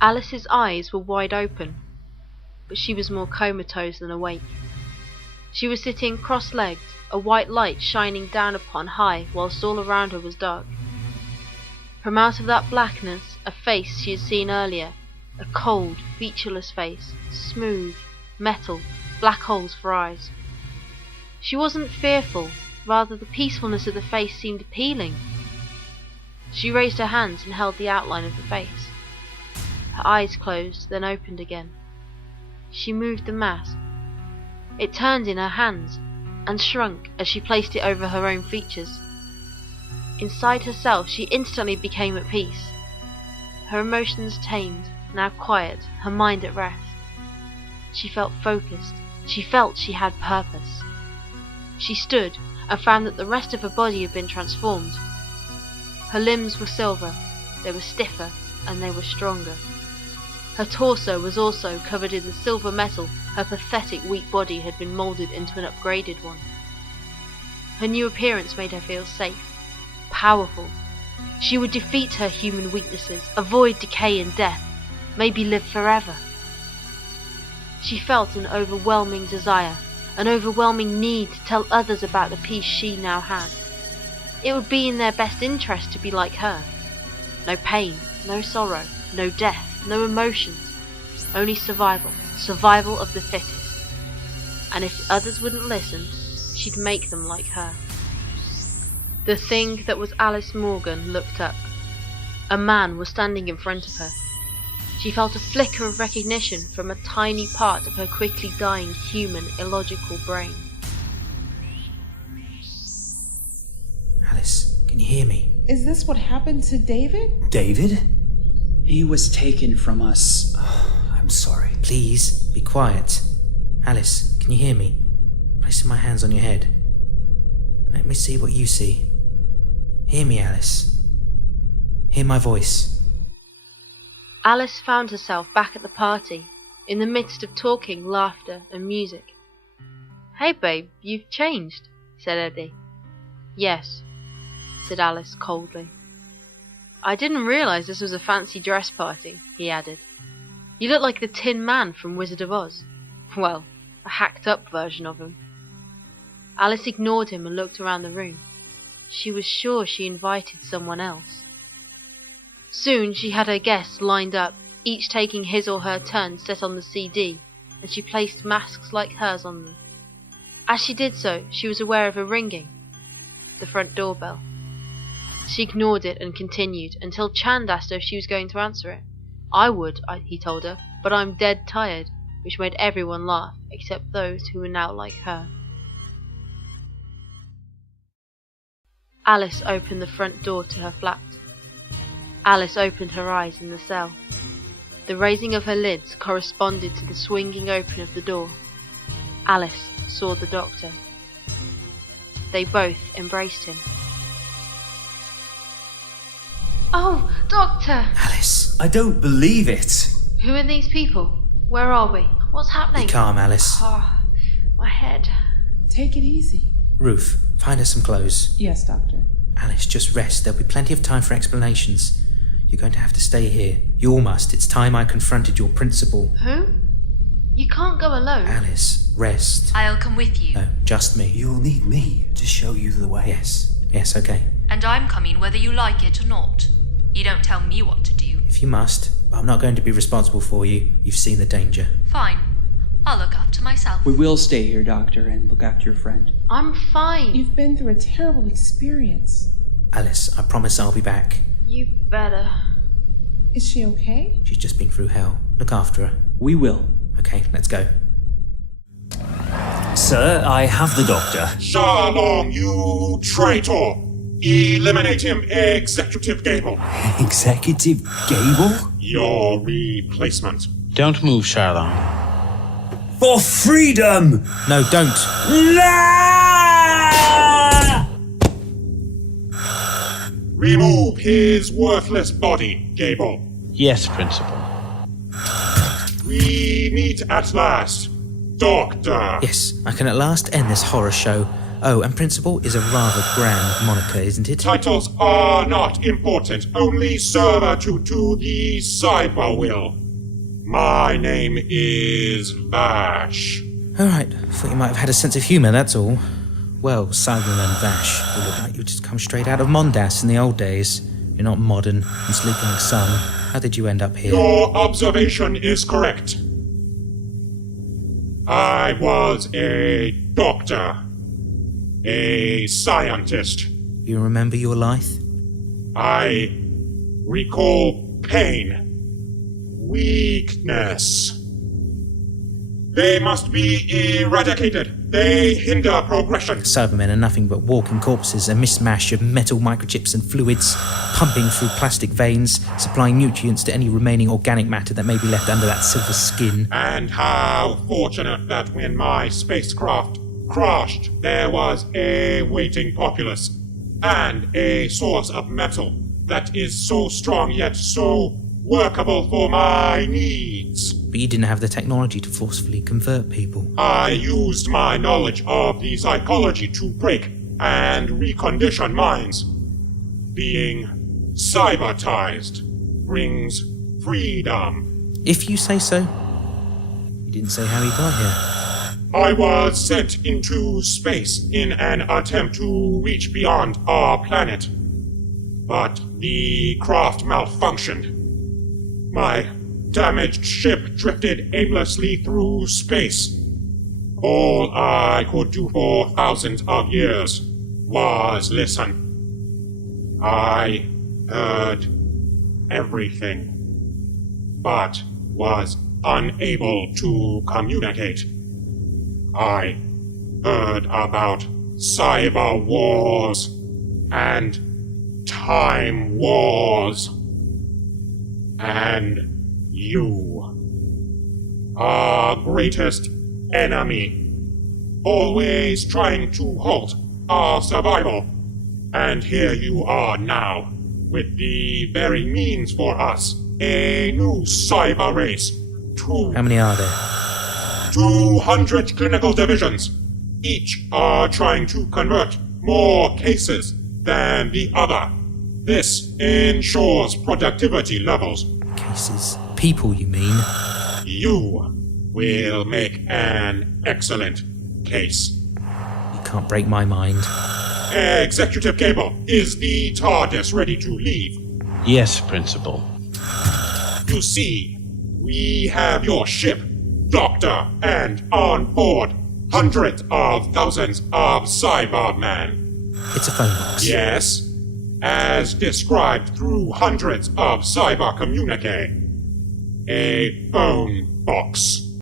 Alice's eyes were wide open, but she was more comatose than awake. She was sitting cross-legged, a white light shining down upon high whilst all around her was dark. From out of that blackness, a face she had seen earlier, a cold, featureless face, smooth, metal, black holes for eyes. She wasn't fearful, rather the peacefulness of the face seemed appealing. She raised her hands and held the outline of the face. Her eyes closed, then opened again. She moved the mask. It turned in her hands and shrunk as she placed it over her own features. Inside herself, she instantly became at peace. Her emotions tamed, now quiet, her mind at rest. She felt focused. She felt she had purpose. She stood and found that the rest of her body had been transformed. Her limbs were silver, they were stiffer, and they were stronger. Her torso was also covered in the silver metal her pathetic weak body had been moulded into an upgraded one. Her new appearance made her feel safe, powerful. She would defeat her human weaknesses, avoid decay and death, maybe live forever. She felt an overwhelming desire, an overwhelming need to tell others about the peace she now had. It would be in their best interest to be like her. No pain, no sorrow, no death, no emotions, only survival, survival of the fittest. And if others wouldn't listen, she'd make them like her. The thing that was Alice Morgan looked up. A man was standing in front of her. She felt a flicker of recognition from a tiny part of her quickly dying human illogical brain. Alice, can you hear me? Is this what happened to David? David? He was taken from us. Oh, I'm sorry. Please, be quiet. Alice, can you hear me? Placing my hands on your head. Let me see what you see. Hear me, Alice. Hear my voice. Alice found herself back at the party, in the midst of talking, laughter, and music. "Hey babe, you've changed," said Eddie. "Yes," said Alice coldly. "I didn't realise this was a fancy dress party," he added. "You look like the Tin Man from Wizard of Oz. Well, a hacked up version of him." Alice ignored him and looked around the room. She was sure she invited someone else. Soon she had her guests lined up, each taking his or her turn set on the CD, and she placed masks like hers on them. As she did so, she was aware of a ringing. The front doorbell. She ignored it and continued, until Chand asked her if she was going to answer it. "I would," he told her, "but I'm dead tired," which made everyone laugh, except those who were now like her. Alice opened the front door to her flat. Alice opened her eyes in the cell. The raising of her lids corresponded to the swinging open of the door. Alice saw the doctor. They both embraced him. "Oh, Doctor!" Alice, I don't believe it. "Who are these people? Where are we? What's happening?" be calm, Alice. Oh, my head. Take it easy. Ruth, find us some clothes. Yes, Doctor. Alice, just rest. There'll be plenty of time for explanations. You're going to have to stay here. You all must. It's time I confronted your principal. Who? You can't go alone. Alice, rest. I'll come with you. No, just me. You'll need me to show you the way. Yes, okay. And I'm coming whether you like it or not. You don't tell me what to do. If you must, but I'm not going to be responsible for you. You've seen the danger. Fine. I'll look after myself. We will stay here, Doctor, and look after your friend. I'm fine. You've been through a terrible experience. Alice, I promise I'll be back. You better. Is she okay? She's just been through hell. Look after her. We will. Okay, let's go. Sir, I have the doctor. Shalom, you traitor! Eliminate him, Executive Gable. Executive Gable? Your replacement. Don't move, Charlon. For freedom! No, don't. Remove his worthless body, Gable. Yes, Principal. We meet at last, Doctor. Yes, I can at last end this horror show. Oh, and Principal is a rather grand moniker, isn't it? Titles are not important, only servitude to the cyber will. My name is Vash. Alright, thought you might have had a sense of humour, that's all. Well, Cyberman Vash, you look like you just come straight out of Mondas in the old days. You're not modern and sleek like sun. How did you end up here? Your observation is correct. I was a doctor, a scientist. You remember your life? I recall pain, weakness. They must be eradicated. They hinder progression. Cybermen are nothing but walking corpses, a mishmash of metal microchips and fluids, pumping through plastic veins, supplying nutrients to any remaining organic matter that may be left under that silver skin. And how fortunate that when my spacecraft crashed, there was a waiting populace and a source of metal that is so strong yet so workable for my needs. But you didn't have the technology to forcefully convert people. I used my knowledge of the psychology to break and recondition minds. Being cybertized brings freedom. If you say so. You didn't say how he got here. I was sent into space in an attempt to reach beyond our planet. But the craft malfunctioned. My damaged ship drifted aimlessly through space. All I could do for thousands of years was listen. I heard everything, but was unable to communicate. I heard about cyber wars and time wars. And you, our greatest enemy, always trying to halt our survival. And here you are now, with the very means for us, a new cyber race. How many are there? 200 clinical divisions. Each are trying to convert more cases than the other. This ensures productivity levels. Cases. People, you mean? You will make an excellent case. You can't break my mind. Executive Cable, is the TARDIS ready to leave? Yes, Principal. You see, we have your ship, Doctor, and on board hundreds of thousands of Cybermen. It's a phone box. Yes, as described through hundreds of cyber communique. A phone box.